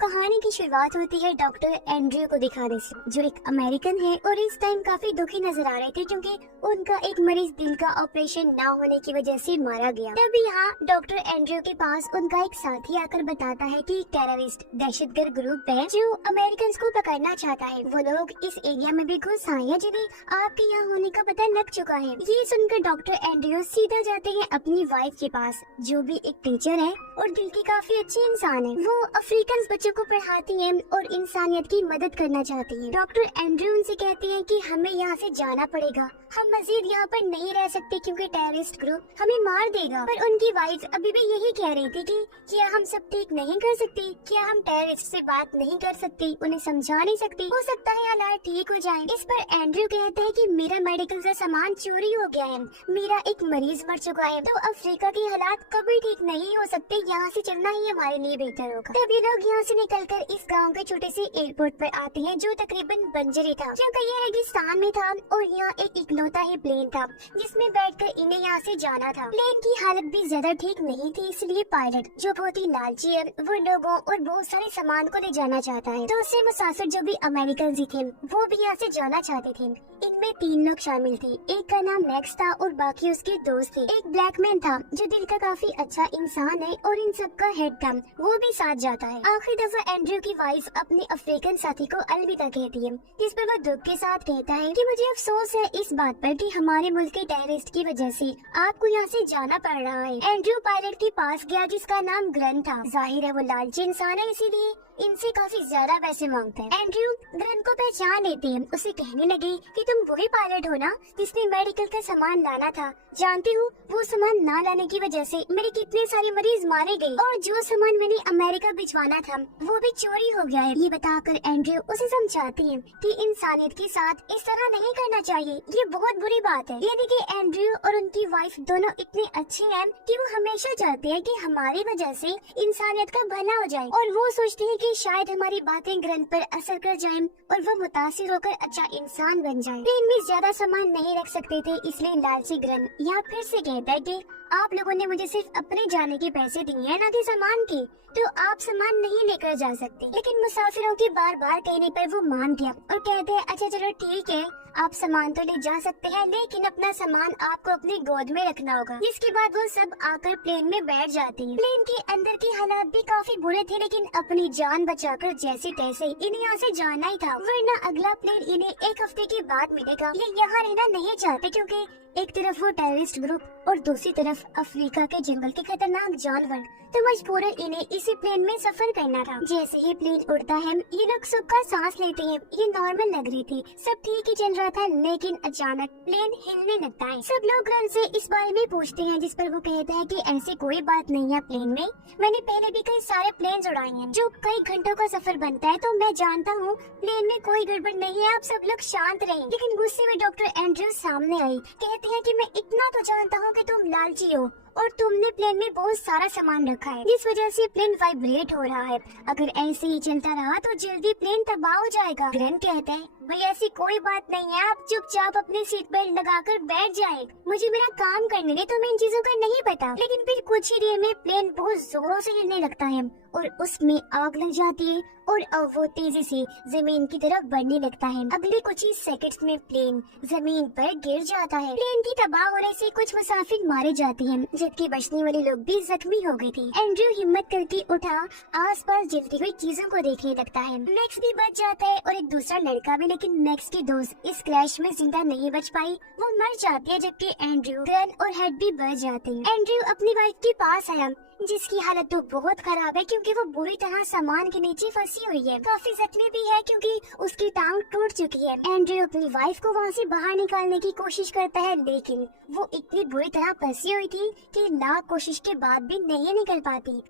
कहानी की शुरुआत होती है डॉक्टर एंड्रयू को दिखाने से, जो एक अमेरिकन है और इस टाइम काफी दुखी नजर आ रहे थे क्योंकि उनका एक मरीज दिल का ऑपरेशन ना होने की वजह से मारा गया। तभी यहाँ डॉक्टर एंड्रयू के पास उनका एक साथी आकर बताता है कि एक टेररिस्ट दहशतगर्द ग्रुप है जो अमेरिकन को पकड़ना चाहता है। वो लोग इस एरिया में भी घुस आए हैं जिन्हें आपके यहाँ होने का पता लग चुका है। ये सुनकर डॉक्टर एंड्रयू सीधा जाते हैं अपनी वाइफ के पास, जो भी एक टीचर है और दिल की काफी अच्छी इंसान है। वो अफ्रीकन बच्चों को पढ़ाती है और इंसानियत की मदद करना चाहती है। डॉक्टर एंड्रयू उनसे कहते हैं कि हमें यहाँ से जाना पड़ेगा, हम मजीद यहाँ पर नहीं रह सकते क्योंकि टेररिस्ट ग्रुप हमें मार देगा। पर उनकी वाइफ अभी भी यही कह रही थी कि क्या हम सब ठीक नहीं कर सकते, क्या हम टेररिस्ट से बात नहीं कर सकते, उन्हें समझा नहीं सकते, हो सकता है हालात ठीक हो जाए। इस पर एंड्रयू कहता है कि मेरा मेडिकल का सामान चोरी हो गया है, मेरा एक मरीज मर चुका है, तो अफ्रीका की हालात कभी ठीक नहीं हो सकते, यहाँ से चलना ही हमारे लिए बेहतर होगा। तभी लोग यहाँ से निकलकर इस गांव के छोटे से एयरपोर्ट पर आते हैं जो तकरीबन बंजर ही था, क्योंकि ये रेगिस्तान में था और यहाँ एक इकलौता ही प्लेन था जिसमें बैठकर इन्हें यहाँ से जाना था। प्लेन की हालत भी ज्यादा ठीक नहीं थी, इसलिए पायलट जो बहुत ही लालची है वो लोगों और बहुत सारे सामान को ले जाना चाहता है। दूसरे मुसाफिर जो भी अमेरिकन थे वो भी यहाँ से जाना चाहते थे। इनमें 3 लोग शामिल थे, एक का नाम मैक्स था और बाकी उसके दोस्त थे। एक ब्लैकमैन था जो दिल का काफी अच्छा इंसान है और इन सब का हेड था, वो भी साथ जाता है। आखिरी दफा एंड्रयू की वाइफ अपने अफ्रीकन साथी को अलविदा कहती है, जिस पर वो दुख के साथ कहता है कि मुझे अफसोस है इस बात पर कि हमारे मुल्क के टेररिस्ट की वजह से आपको यहाँ से जाना पड़ रहा है। एंड्रयू पायलट के पास गया जिसका नाम ग्रन था। जाहिर है वो लालची इंसान है, इसीलिए इनसे काफी ज्यादा पैसे मांगते हैं। एंड्रयू ग्रन को पहचान लेते हैं, उसे कहने लगे कि तुम वही पायलट हो ना जिसने मेडिकल का सामान लाना था। जानती हूँ वो सामान ना लाने की वजह से मेरे कितने सारे मरीज मारे गए और जो सामान मैंने अमेरिका भिजवाना था वो भी चोरी हो गया है। ये बताकर एंड्रयू उसे समझाती है कि इंसानियत के साथ इस तरह नहीं करना चाहिए, ये बहुत बुरी बात है। ये देखिए एंड्रयू और उनकी वाइफ दोनों इतने अच्छे हैं कि वो हमेशा चाहते हैं कि हमारी वजह से इंसानियत का भला हो जाए और वो सोचते हैं कि शायद हमारी बातें ग्रन पर असर कर जाएं और वो मुतासिर होकर अच्छा इंसान बन जाए। प्लेन में ज्यादा सामान नहीं रख सकते थे, इसलिए लालची ग्रन यहाँ फिर से कहता है कि आप लोगों ने मुझे सिर्फ अपने जाने के पैसे दिए हैं, न कि सामान के, तो आप सामान नहीं लेकर जा सकते। लेकिन मुसाफिरों के बार बार कहने पर वो मान गया और कहते हैं अच्छा चलो ठीक है, आप सामान तो ले जा सकते हैं लेकिन अपना सामान आपको अपनी गोद में रखना होगा। जिसके बाद वो सब आकर प्लेन में बैठ जाते हैं। प्लेन के अंदर के हालात भी काफी बुरे थे, लेकिन अपनी जान बचाकर जैसे तैसे इन्हें यहाँ से जाना ही था, वरना अगला प्लेन इन्हें 1 हफ्ते के बाद मिलेगा। ये यहाँ रहना नहीं चाहते क्योंकि एक तरफ वो टेररिस्ट ग्रुप और दूसरी तरफ अफ्रीका के जंगल के खतरनाक जानवर, तो मजबूरन इन्हें इसी प्लेन में सफर करना था। जैसे ही प्लेन उड़ता है ये लोग सुख का सांस लेते हैं। ये नॉर्मल लग रही थी, सब ठीक ही चल रहा था, लेकिन अचानक प्लेन हिलने लगता है। सब लोग ग्रन से इस बारे में पूछते हैं, जिस पर वो कहता है कि ऐसी कोई बात नहीं है प्लेन में, मैंने पहले भी कई सारे प्लेन उड़ाए हैं जो कई घंटों का सफर बनता है, तो मैं जानता हूँ प्लेन में कोई गड़बड़ नहीं है, आप सब लोग शांत रहें। लेकिन गुस्से में डॉक्टर एंड्रयू सामने आई, कहती है कि मैं इतना तो जानता हूँ कि तुम लालची हो और तुमने प्लेन में बहुत सारा सामान रखा है, जिस वजह से प्लेन वाइब्रेट हो रहा है। अगर ऐसे ही चलता रहा तो जल्दी प्लेन तबाह हो जाएगा। ग्रन कहता है भाई ऐसी कोई बात नहीं है, आप चुपचाप अपने सीट बेल्ट लगाकर बैठ जाए, मुझे मेरा काम करने दे, तुम्हें इन चीजों का नहीं पता। लेकिन फिर कुछ ही देर में प्लेन बहुत जोरों से हिलने लगता है और उसमें आग लग जाती है और अब वो तेजी से जमीन की तरफ बढ़ने लगता है। अगले कुछ ही सेकंड्स में प्लेन जमीन पर गिर जाता है। प्लेन की तबाह होने से कुछ मुसाफिर मारे जाते हैं, जबकि बचने वाले लोग भी जख्मी हो गए थे। एंड्रयू हिम्मत करके उठा, आसपास जलती हुई चीजों को देखने लगता है। मैक्स भी बच जाता है और एक दूसरा लड़का भी, लेकिन मैक्स की दोस्त इस क्रैश में जिंदा नहीं बच पाई, वो मर जाती है, जबकि एंड्रयू, ग्रन और हेड भी बच जाते हैं। एंड्रयू अपनी वाइफ के पास आया जिसकी हालत तो बहुत खराब है क्योंकि वो बुरी तरह सामान के नीचे फंसी हुई है, काफी जख्मी भी है क्योंकि उसकी टांग टूट चुकी है। एंड्रयू अपनी वाइफ को वहाँ से बाहर निकालने की कोशिश करता है, लेकिन वो इतनी बुरी तरह फंसी हुई थी कि लाख कोशिश के बाद भी नहीं निकल पाती।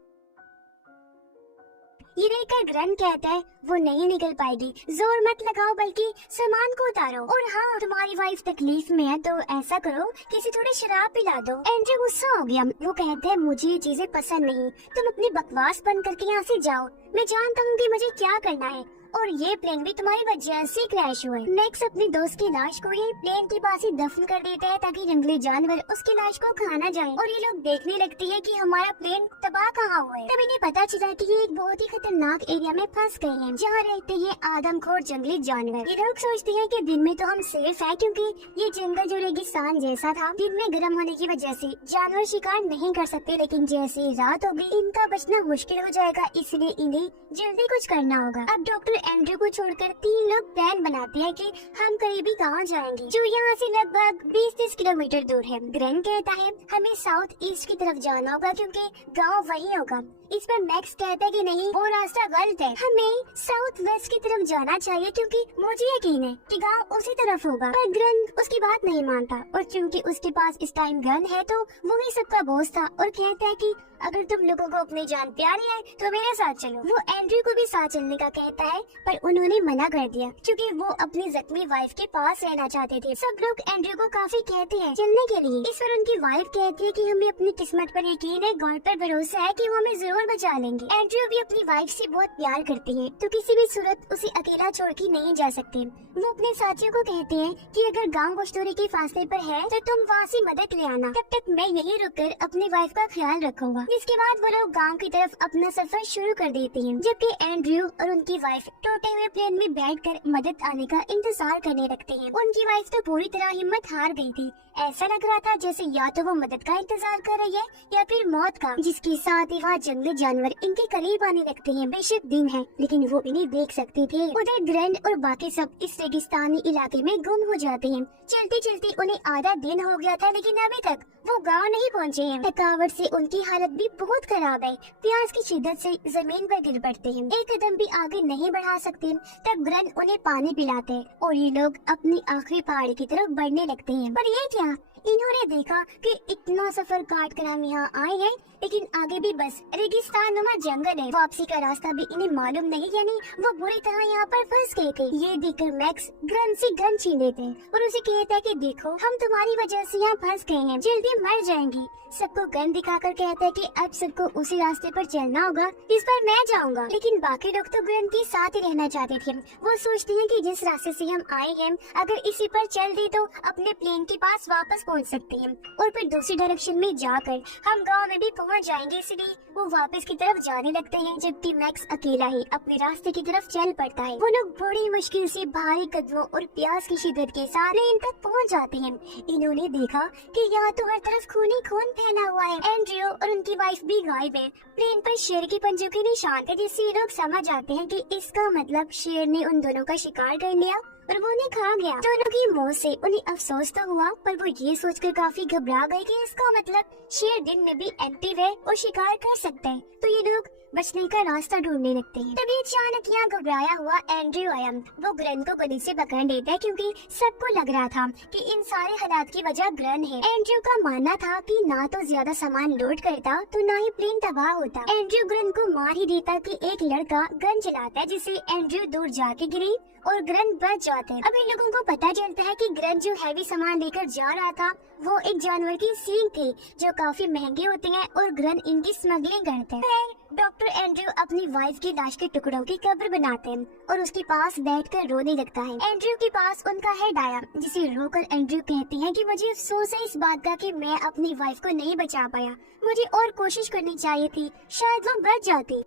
ये देखकर ग्रन कहता है वो नहीं निकल पाएगी, जोर मत लगाओ बल्कि सामान को उतारो, और हाँ तुम्हारी वाइफ तकलीफ में है तो ऐसा करो किसी थोड़ी शराब पिला दो। एंड्रयू गुस्सा हो गया, वो कहते हैं मुझे ये चीजें पसंद नहीं, तुम अपनी बकवास बंद करके यहाँ से जाओ, मैं जानता हूँ कि मुझे क्या करना है। और ये प्लेन भी तुम्हारी वजह से क्रैश हुआ है। मैक्स अपनी दोस्त की लाश को ही प्लेन के पास ही दफन कर देता है ताकि जंगली जानवर उसकी लाश को खा ना जाए, और ये लोग देखने लगते हैं कि हमारा प्लेन तबाह कहाँ हुआ है। तब इन्हें पता चला कि ये एक बहुत ही खतरनाक एरिया में फंस गए हैं जहाँ रहते हैं आदमखोर जंगली जानवर। ये लोग सोचते हैं कि दिन में तो हम सेफ है क्योंकि ये जंगल जो रेगिस्तान जैसा था, दिन में गर्म होने की वजह से जानवर शिकार नहीं कर सकते, लेकिन जैसे रात होगी इनका बचना मुश्किल हो जाएगा, इसलिए इन्हें जल्दी कुछ करना होगा। अब डॉक्टर एंड्रयू को छोड़कर तीन लोग प्लान बनाते हैं कि हम करीबी कहाँ जाएंगे, जो यहाँ से लगभग 20-30 किलोमीटर दूर है। ग्रेन कहता है हमें साउथ ईस्ट की तरफ जाना होगा क्योंकि गांव वहीं होगा। इस पर मैक्स कहता है कि नहीं, वो रास्ता गलत है, हमें साउथ वेस्ट की तरफ जाना चाहिए क्योंकि मुझे यकीन है कि गांव उसी तरफ होगा। पर ग्रेन उसकी बात नहीं मानता, और क्योंकि उसके पास इस टाइम गन है तो वो ही सबका बॉस था, और कहता है कि अगर तुम लोगों को अपनी जान प्यारी है तो मेरे साथ चलो। वो एंड्रयू को भी साथ चलने का कहता है, पर उन्होंने मना कर दिया क्योंकि वो अपनी जख्मी वाइफ के पास रहना चाहते थे। सब लोग एंड्रयू को काफी कहते हैं चलने के लिए। इस पर उनकी वाइफ कहती है कि हमें अपनी किस्मत पर यकीन है, गॉड पर भरोसा है कि वो हमें जरूर बचा लेंगे। एंड्रयू भी अपनी वाइफ से बहुत प्यार करती है तो किसी भी सूरत उसे अकेला छोड़ के नहीं जा सकते। वो अपने साथियों को कहते हैं कि अगर गाँव कुछ दूरी के फासले पर है तो तुम वहाँ से मदद ले आना, तब तक मैं यहीं रुककर अपनी वाइफ का ख्याल रखूंगा। इसके बाद वो लोग गांव की तरफ अपना सफर शुरू कर देते हैं, जबकि एंड्रयू और उनकी वाइफ टूटे हुए प्लेन में बैठकर मदद आने का इंतजार करने लगते हैं। उनकी वाइफ तो पूरी तरह हिम्मत हार गई थी, ऐसा लग रहा था जैसे या तो वो मदद का इंतजार कर रही है या फिर मौत का, जिसके साथ ही वहाँ जंगली जानवर इनके करीब आने लगते हैं। बेशक दिन है लेकिन वो इन्हें देख सकते थे। उधर ग्रैंड और बाकी सब इस रेगिस्तानी इलाके में गुम हो जाते हैं। चलते चलते उन्हें आधा दिन हो गया था लेकिन अभी तक वो गांव नहीं पहुंचे हैं। थकावट से उनकी हालत भी बहुत खराब है, प्यास की शिद्दत से जमीन पर गिर पड़ते हैं, एक कदम भी आगे नहीं बढ़ा सकते। तब ग्रैंड उन्हें पानी पिलाते हैं और ये लोग अपनी आखिरी पहाड़ी की तरफ बढ़ने लगते हैं। पर ये क्या, इन्होंने देखा कि इतना सफर काट कर हम यहाँ आए हैं लेकिन आगे भी बस रेगिस्तान नुमा जंगल है, वापसी का रास्ता भी इन्हें मालूम नहीं, यानी वो बुरी तरह यहाँ पर फंस गए थे। ये देखकर मैक्स गन से गन छीन लेते हैं और उसे कहता है कि देखो हम तुम्हारी वजह से यहाँ फंस गए हैं, जल्दी मर जाएंगे। सबको गन दिखाकर कहता है कि अब सबको उसी रास्ते पर चलना होगा जिस पर मैं जाऊंगा। लेकिन बाकी लोग तो गन के साथ ही रहना चाहते थे। वो सोचते हैं कि जिस रास्ते से हम आए हैं अगर इसी पर चल दी तो अपने प्लेन के पास वापस पहुंच सकते हैं और फिर दूसरी डायरेक्शन में जाकर हम गांव में भी पहुंच जाएंगे, इसलिए वो वापस की तरफ जाने लगते हैं, जबकि मैक्स अकेला ही अपने रास्ते की तरफ चल पड़ता है। वो लोग बड़ी मुश्किल से भारी कदमों और प्यास की शिद्दत के साथ प्लेन तक पहुंच जाते हैं। इन्होंने देखा कि यहाँ तो हर तरफ खून ही खून फैला हुआ है। एंड्रयू और उनकी वाइफ भी गायब है। प्लेन पर शेर के पंजों के निशान थे, जिससे लोग समझ जाते हैं कि इसका मतलब शेर ने उन दोनों का शिकार कर लिया और वो उन्हें खा गया। दोनों की मौत से उन्हें अफसोस तो हुआ, पर वो ये सोचकर काफी घबरा गए कि इसका मतलब शेर दिन में भी एक्टिव है और शिकार कर सकता है। तो ये लोग बचने का रास्ता ढूंढने लगते हैं। तभी अचानक यहाँ घबराया हुआ एंड्रयू आया। वो ग्रैंड को गले से पकड़ लेता है क्योंकि सबको लग रहा था कि इन सारे हालात की वजह ग्रैंड है। एंड्रयू का मानना था कि ना तो ज्यादा सामान लोड करता तो ना ही प्लेन तबाह होता। एंड्रयू ग्रैंड को मार ही देता कि एक लड़का गन चलाता है, जिससे एंड्रयू दूर जाके गिरी और ग्रैंड बच जाते हैं। अब इन लोगों को पता चलता है कि ग्रैंड जो हैवी सामान लेकर जा रहा था वो एक जानवर की सींग थी जो काफी महंगी होती है और ग्रैंड इनकी स्मगलिंग करते हैं। डॉक्टर एंड्रयू अपनी वाइफ की लाश के टुकड़ों की कब्र बनाते हैं और उसके पास बैठकर रोने लगता है। एंड्रयू के पास उनका हेड आया, जिसे रोकर एंड्रयू कहती है कि मुझे अफसोस है इस बात का कि मैं अपनी वाइफ को नहीं बचा पाया, मुझे और कोशिश करनी चाहिए थी, शायद वो बच जाती।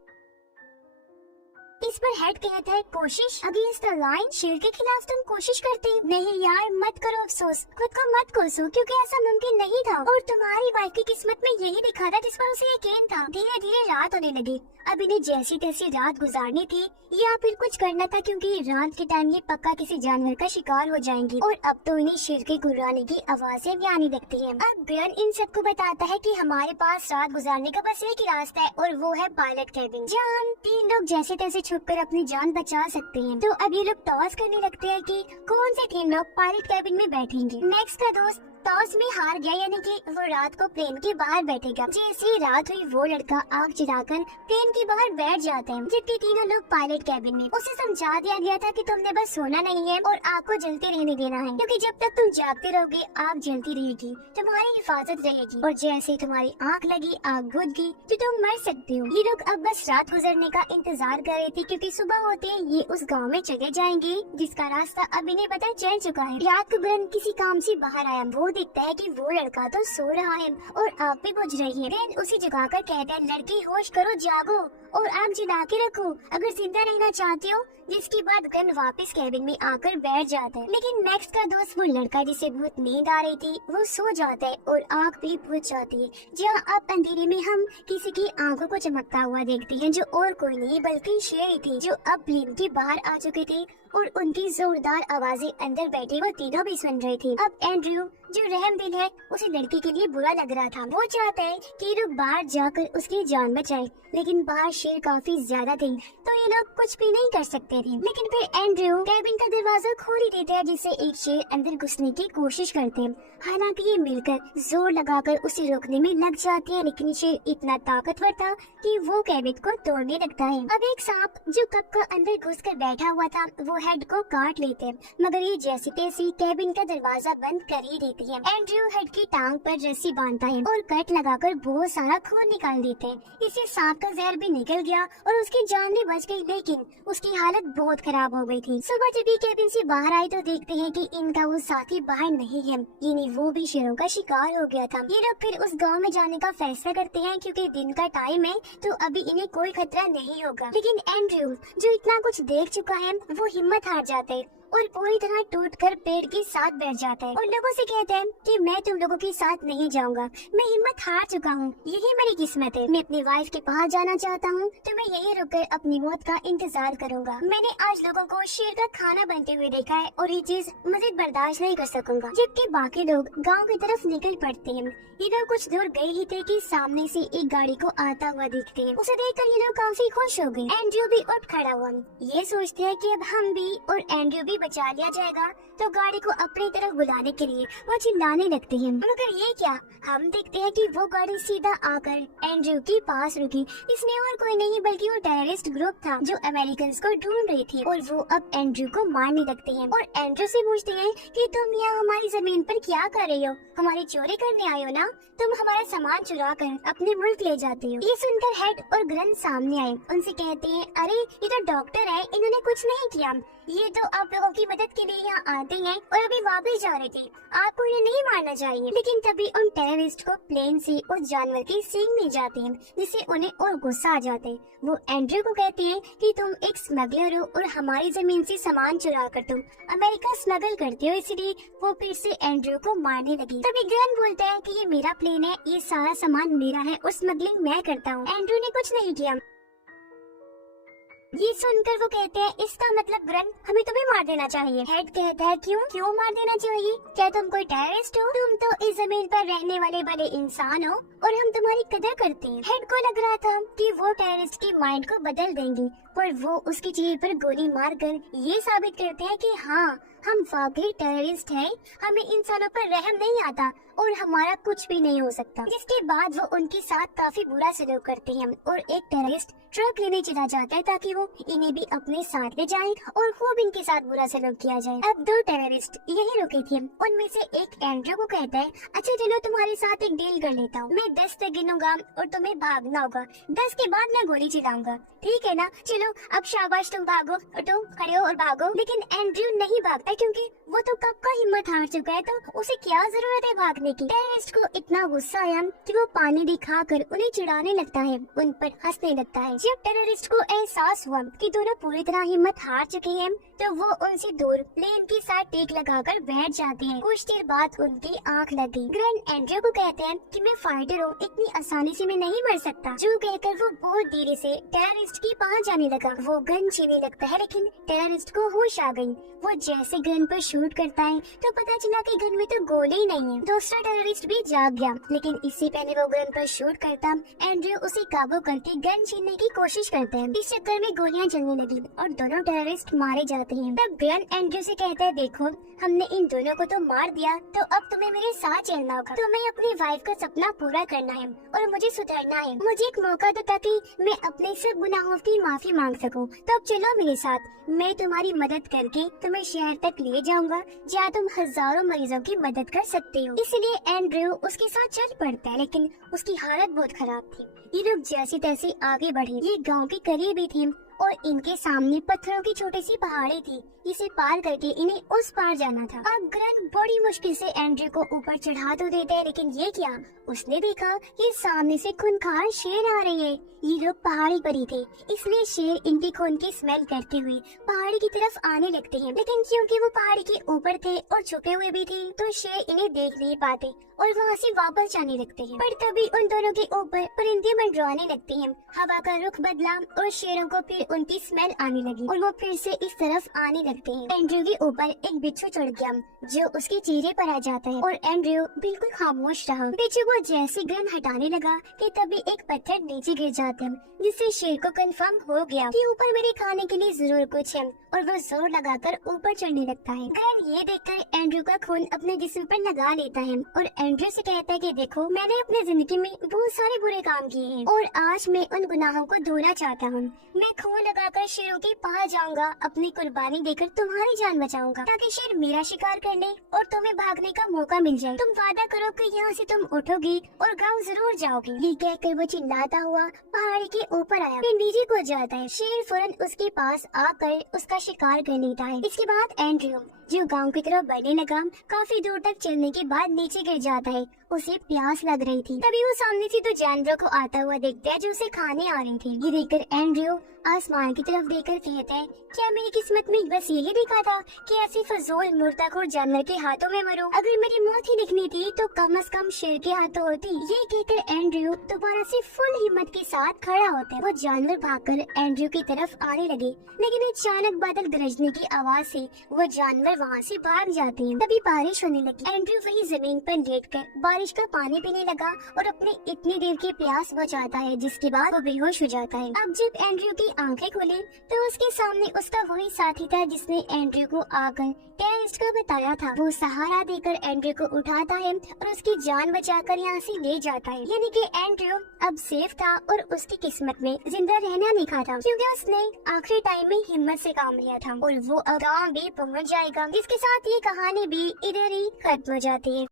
इस पर हेड कहता है कोशिश अगेंस्ट द लाइन, शेर के खिलाफ तुम कोशिश करते? नहीं यार मत करो अफसोस, खुद को मत कोसो क्योंकि ऐसा मुमकिन नहीं था और तुम्हारी वाइफ की किस्मत में यही लिखा था जिस पर उसे यकीन था। धीरे धीरे रात होने लगी। अब इन्हें जैसी तैसी रात गुजारनी थी या फिर कुछ करना था क्योंकि रात के टाइम ये पक्का किसी जानवर का शिकार हो जाएंगी और अब तो इन्हें शेर के गुर्राने की आवाजें भी आने लगती हैं। अब ग्रैंड इन सबको बताता है कि हमारे पास रात गुजारने का बस एक ही रास्ता है और वो है पायलट केबिन, जहाँ हम तीन लोग जैसे तैसे छुपकर अपनी जान बचा सकते हैं। तो अब ये लोग टॉस करने लगते हैं कि कौन से तीन लोग पायलट केबिन में बैठेंगे। मैक्स का दोस्त टॉस में हार गया, यानी कि वो रात को प्लेन के बाहर बैठेगा। जैसे ही रात हुई वो लड़का आग जलाकर प्लेन के बाहर बैठ जाता है, जबकि तीनों लोग पायलट कैबिन में। उसे समझा दिया गया था कि तुमने बस सोना नहीं है और आग को जलते रहने देना है, क्योंकि जब तक तुम जागते रहोगे आग जलती रहेगी, तुम्हारी हिफाजत रहेगी, और जैसे ही तुम्हारी आंख लगी आग बुझ गई तो तुम मर सकते हो। ये लोग अब बस रात गुजरने का इंतजार कर रहे थे, क्योंकि सुबह होते ही ये उस गाँव में चले जाएंगे जिसका रास्ता अब इन्हें पता चल चुका है। रात को ग्रैन किसी काम से बाहर आया, वो देखता है कि वो लड़का तो सो रहा है और आग भी बुझ रही है। ग्रैन उसे जगाकर कहता है, लड़की होश करो, जागो और आग जला के रखो अगर जिंदा रहना चाहते हो। जिसके बाद ग्रैन वापस कैबिन में आकर बैठ जाता है, लेकिन मैक्स का दोस्त वो लड़का जिसे बहुत नींद आ रही थी वो सो जाता है और आग भी बुझ जाती है। जहाँ अब अंधेरे में हम किसी की आंखों को चमकता हुआ देखते हैं, जो और कोई नहीं बल्कि शेरी थी, जो अब प्लेन के बाहर आ चुके थे और उनकी जोरदार आवाजें अंदर बैठे वो तीनों भी सुन रहे थे। अब एंड्रयू जो रहमदिल है उसे लड़की के लिए बुरा लग रहा था। वो चाहता है कि ये लोग बाहर जाकर उसकी जान बचाए, लेकिन बाहर शेर काफी ज्यादा थे तो ये लोग कुछ भी नहीं कर सकते थे। लेकिन फिर एंड्रयू कैबिन का दरवाजा खोल ही देता है, जिससे एक शेर अंदर घुसने की कोशिश करते हैं। हालांकि ये मिलकर जोर लगाकर उसे रोकने में लग जाते हैं, लेकिन शेर इतना ताकतवर था कि वो कैबिन को तोड़ने लगता है। अब एक सांप जो कप का अंदर घुसकर बैठा हुआ था वो हेड को काट लेते हैं, मगर ये जैसे तैसे कैबिन का दरवाजा बंद कर ही देती है। एंड्रयू हेड की टांग पर रस्सी बांधता है और कट लगाकर बहुत सारा खून निकाल देते हैं। इससे सांप का जहर भी निकल गया और उसकी जान भी बच गई, लेकिन उसकी हालत बहुत खराब हो गई थी। सुबह जब ये कैबिन से बाहर आए तो देखते हैं कि इनका वो साथी बाहर नहीं है, यानी वो भी शेरों का शिकार हो गया था। ये लोग फिर उस गाँव में जाने का फैसला करते हैं, क्योंकि दिन का टाइम है तो अभी इन्हें कोई खतरा नहीं होगा। लेकिन एंड्रयू जो इतना कुछ देख चुका है वो हिम्मत हार जाता है और पूरी तरह टूटकर पेड़ के साथ बैठ जाता है और लोगों से कहता है कि मैं तुम लोगों के साथ नहीं जाऊंगा, मैं हिम्मत हार चुका हूँ, यही मेरी किस्मत है। मैं अपनी वाइफ के पास जाना चाहता हूँ तो मैं यही रुककर अपनी मौत का इंतजार करूंगा। मैंने आज लोगों को शेर का खाना बनते हुए देखा है और ये चीज मजीद बर्दाश्त नहीं कर सकूंगा। जबकि बाकी लोग गाँव की तरफ निकल पड़ते हैं। ये लोग कुछ दूर गए ही थे कि सामने से एक गाड़ी को आता हुआ दिखते हैं। उसे देखकर ये लोग काफी खुश हो गए। एंड्रयू भी उठ खड़ा हुआ, ये सोचते हैं कि अब हम भी और एंड्रयू भी बचा लिया जाएगा, तो गाड़ी को अपनी तरफ बुलाने के लिए वो चिल्लाने लगते हैं। मगर ये क्या, हम देखते हैं कि वो गाड़ी सीधा आकर एंड्रयू के पास रुकी। इसमें और कोई नहीं बल्कि वो टेररिस्ट ग्रुप था जो अमेरिकन को ढूंढ रही थी और वो अब एंड्रयू को मारने लगते हैं और एंड्रयू से पूछते हैं कि तुम यहाँ हमारी जमीन पर क्या कर रही हो, हमारी चोरी करने आए हो ना, तुम हमारा सामान चुरा कर अपने मुल्क ले जाते हो। ये सुनकर हेड और ग्रन सामने आए, उनसे कहते हैं अरे ये तो डॉक्टर है, इन्होंने कुछ नहीं किया, ये तो आप लोगों की मदद के लिए यहाँ आते हैं और अभी वापस जा रहे थे, आपको ये नहीं मारना चाहिए। लेकिन तभी उन टेररिस्ट को प्लेन से उस जानवर के सींग मिल जाते हैं, जिससे उन्हें और गुस्सा आ जाते हैं। वो एंड्रयू को कहते हैं कि तुम एक स्मगलर हो और हमारी जमीन से सामान चुरा कर तुम अमेरिका स्मगल करते हो, इसलिए वो फिर से एंड्रयू को मारने लगी। तभी ग्रैन बोलता है कि ये मेरा प्लेन है, ये सारा सामान मेरा है और स्मगलिंग मैं करता हूँ, एंड्रयू ने कुछ नहीं किया। ये सुनकर वो कहते हैं इसका मतलब ग्रन हमें तुम्हें मार देना चाहिए। हेड कहता है क्यों मार देना चाहिए, क्या तुम कोई टेररिस्ट हो, तुम तो इस जमीन पर रहने वाले बड़े इंसान हो और हम तुम्हारी कदर करते हैं। हेड को लग रहा था कि वो टेररिस्ट की माइंड को बदल देंगे, पर वो उसकी चीज पर गोली मारकर ये साबित करते हैं कि हाँ हम वाकई टेररिस्ट हैं, हमें इंसानों पर रहम नहीं आता और हमारा कुछ भी नहीं हो सकता। जिसके बाद वो उनके साथ काफी बुरा सलूक करते हैं और एक टेररिस्ट ट्रक लेने चला जाता है ताकि वो इन्हें भी अपने साथ ले जाए और खूब इनके साथ बुरा सलूक किया जाए। अब दो टेररिस्ट यही रुके थे, उनमें से एक एंड्रयू को कहता है अच्छा चलो तुम्हारे साथ एक डील कर लेता हूँ, मैं 10 तक गिनूंगा और तुम्हें भागना होगा, 10 के बाद मैं गोली चलाऊंगा, ठीक है ना, चलो अब शाबाश तुम भागो, उठो खड़े हो और भागो। लेकिन एंड्रयू नहीं भागता क्योंकि वो तो कब का हिम्मत हार चुका है, तो उसे क्या जरूरत है भागने की। टेररिस्ट को इतना गुस्सा आया कि वो पानी दिखाकर उन्हें चिढ़ाने लगता है, उन पर हंसने लगता है। जब टेररिस्ट को एहसास हुआ कि दोनों पूरी तरह हिम्मत हार चुके हैं तो वो उनसे दूर प्लेन के साथ टेक लगाकर बैठ जाते हैं। कुछ देर बाद उनकी आंख लग गई। ग्रैन एंड्रयू को कहते हैं कि मैं फाइटर एंड्रयू इतनी आसानी से मैं नहीं मर सकता। जो कहकर वो बहुत धीरे से टेररिस्ट के पास जाने लगा। वो गन छीनने लगता है लेकिन टेररिस्ट को होश आ गई। वो जैसे गन पर शूट करता है तो पता चला कि गन में तो गोली ही नहीं है। दूसरा टेररिस्ट भी जाग गया लेकिन इससे पहले वो गन पर शूट करता एंड्रयू उसे काबू करके गन छीनने की कोशिश करते हैं। इस चक्कर में गोलियां चलने लगी और दोनों टेररिस्ट मारे जाते हैं। तब ग्रैन एंड्रयू से कहता है, देखो हमने इन दोनों को तो मार दिया तो अब तुम्हें मेरे साथ चलना होगा। तुम्हें अपनी वाइफ का सपना पूरा करना है और मुझे सुधरना है। मुझे एक मौका दो ताकि मैं अपने सब गुनाहों की माफी मांग सकूं। तो अब चलो मेरे साथ, मैं तुम्हारी मदद करके तुम्हें शहर तक ले जाऊंगा जहाँ तुम हजारों मरीजों की मदद कर सकते हो। इसलिए एंड्रयू उसके साथ चल पड़ता है लेकिन उसकी हालत बहुत खराब थी। ये लोग जैसे तैसे आगे बढ़े। ये गांव के करीब ही थे और इनके सामने पत्थरों की छोटी सी पहाड़ी थी। इसे पार करके इन्हें उस पार जाना था। अब ग्रैन बड़ी मुश्किल से एंड्रयू को ऊपर चढ़ा तो देता है लेकिन ये क्या, उसने देखा कि सामने से खूंखार शेर आ रही है। ये लोग पहाड़ी पर ही थे इसलिए शेर इनके खून की स्मेल करते हुए पहाड़ी की तरफ आने लगते हैं। लेकिन क्योंकि वो पहाड़ी के ऊपर थे और छुपे हुए भी थे तो शेर इन्हें देख नहीं पाते और वहाँ से वापस जाने लगते हैं। पर तभी उन दोनों के ऊपर परिंदे मंडराने लगते हैं। हवा का रुख बदला और शेरों को फिर उनकी स्मेल आने लगी और वो फिर से इस तरफ आने लगते हैं। एंड्रयू के ऊपर एक बिच्छू चढ़ गया जो उसके चेहरे पर आ जाता है और एंड्रयू बिल्कुल खामोश रहा। बिच्छू को जैसे ग्रैन हटाने लगा कि तभी एक पत्थर नीचे गिर जाता है जिससे शेर को कंफर्म हो गया कि ऊपर मेरे खाने के लिए जरूर कुछ है और वो जोर लगाकर ऊपर चढ़ने लगता है। ग्रैन ये देखकर एंड्रयू का खून अपने जिस्म पर लगा लेता है और एंड्रयू से कहता है कि देखो मैंने अपनी जिंदगी में बहुत सारे बुरे काम किए हैं और आज मैं उन गुनाहों को धोना चाहता हूँ। मैं खून लगाकर शेरों के पास जाऊंगा, अपनी कुर्बानी देकर तुम्हारी जान बचाऊंगा ताकि शेर मेरा शिकार कर ले और तुम्हें भागने का मौका मिल जाए। तुम वादा करो कि यहाँ से तुम उठोगी और गाँव जरूर जाओगी। ये कहकर वो चिल्लाता हुआ पहाड़ी के ऊपर आया फिर नीचे को जाता है। शेर फौरन उसके पास आकर उसका शिकार कर लेता है। इसके बाद एंड्रयू जो गांव की तरफ बढ़ने लगा, काफी दूर तक चलने के बाद नीचे गिर जाता है। उसे प्यास लग रही थी। तभी वो सामने से दो जानवरों को आता हुआ देखता है जो उसे खाने आ रहे थे। ये देखकर एंड्रयू आसमान की तरफ देखकर कहता है, क्या मेरी किस्मत में बस यही लिखा था कि ऐसे फजूल मुर्दाखोर जानवर के हाथों में मरूं? अगर मेरी मौत ही लिखनी थी तो कम से कम शेर के हाथों होती। ये कहकर एंड्रयू दोबारा से फुल हिम्मत के साथ खड़ा होता है। वो जानवर भागकर एंड्रयू की तरफ आने लगे लेकिन अचानक बादल गरजने की आवाज से वो जानवर वहाँ से भाग जाते हैं। तभी बारिश होने लगी। एंड्रयू वही जमीन पर लेटकर बारिश का पानी पीने लगा और अपने इतनी देर की प्यास बुझाता है जिसके बाद वो बेहोश हो जाता है। अब जब एंड्रयू की आंखें खुली तो उसके सामने उसका वही साथी था जिसने एंड्रयू को आकर टेररिस्ट का बताया था। वो सहारा देकर एंड्रयू को उठाता है और उसकी जान बचाकर यहाँ से ले जाता है। यानी कि एंड्रयू अब सेफ था और उसकी किस्मत में जिंदा रहना लिखा था क्योंकि उसने आखिरी टाइम में हिम्मत से काम लिया था और वो अब गाँव भी पहुँच जाएगा। जिसके साथ ये कहानी भी इधर ही खत्म हो जाती है।